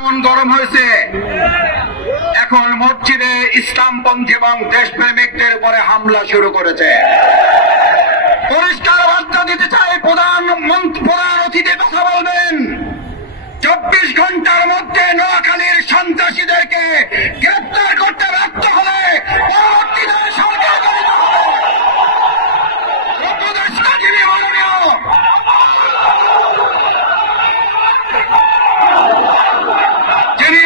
এমন গরম হয়েছে, এখন মসজিদে ইসলামপন্থী এবং দেশপ্রেমিকদের উপরে হামলা শুরু করেছে। পরিষ্কার বার্তা দিতে চাই, প্রধান অতিথি কথা বলবেন, 24 ঘন্টার মধ্যে নোয়াখালীর সন্ত্রাসীদেরকে গ্রেপ্তার করতে ব্যর্থ হলে পরবর্তীদের সরকার যিনি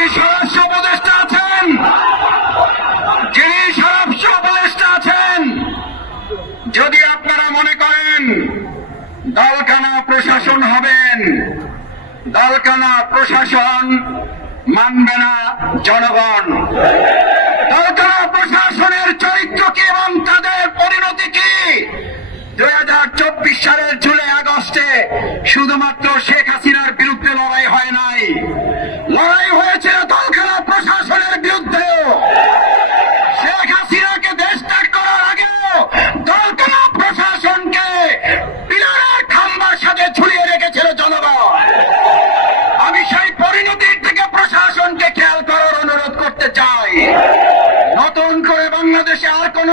স্বরাষ্ট্র উপদেষ্টা আছেন, যদি আপনারা মনে করেন দলকানা প্রশাসন হবেন, দলকানা প্রশাসন মানবে না জনগণ। দলকানা প্রশাসনের চরিত্র কি এবং তাদের পরিণতি কি? 2024 সালের জুলাই আগস্টে শুধুমাত্র শেখ হাসিনার বিরুদ্ধে লড়াই হয় নাই, লড়াই হয়েছিল দলকানা প্রশাসনের বিরুদ্ধেও। শেখ হাসিনাকে দেশ ত্যাগ করার আগেও দলকানা প্রশাসনকে পিলারের খাম্বার সাথে ঝুলিয়ে রেখেছিল জনগণ। আমি সেই পরিণতির থেকে প্রশাসনকে খেয়াল করার অনুরোধ করতে চাই। নতুন করে বাংলাদেশে আর কোন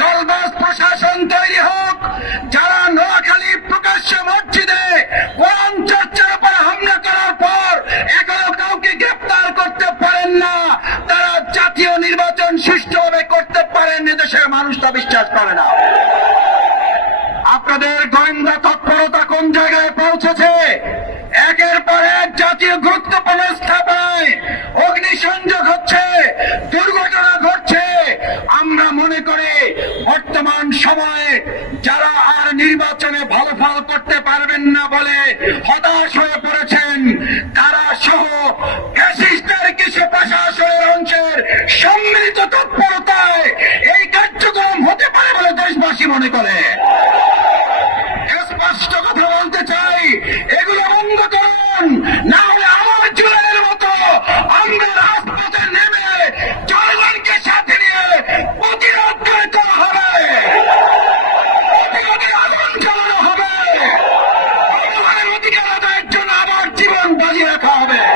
দলবাজ প্রশাসন তৈরি হোক, যারা নোয়াখালী প্রকাশ্যে মসজিদে কোরআন চর্চার উপর হামলা করার পর এখনো কাউকে গ্রেপ্তার করতে পারেন না, তারা জাতীয় নির্বাচন সুষ্ঠুভাবে করতে পারেন, দেশের মানুষ তা বিশ্বাস করে না। আপনাদের গোয়েন্দা তৎপরতা কোন জায়গায় পৌঁছেছে? একের পর এক জাতীয় গুরুত্বপূর্ণ স্থাপনায় অগ্নিসংযোগ হচ্ছে, দুর্ঘটনা ঘটছে। আমরা মনে করি বর্তমান সময়ে যারা আর নির্বাচনে ভালো ফল করতে পারবেন না বলে হতাশ হয়ে পড়েছেন, তারা সহ ফ্যাসিস্টদের কিছু প্রশাসনের অংশের সম্মিলিত তৎপরতায় এই কার্যক্রম হতে পারে বলে দেশবাসী মনে করে।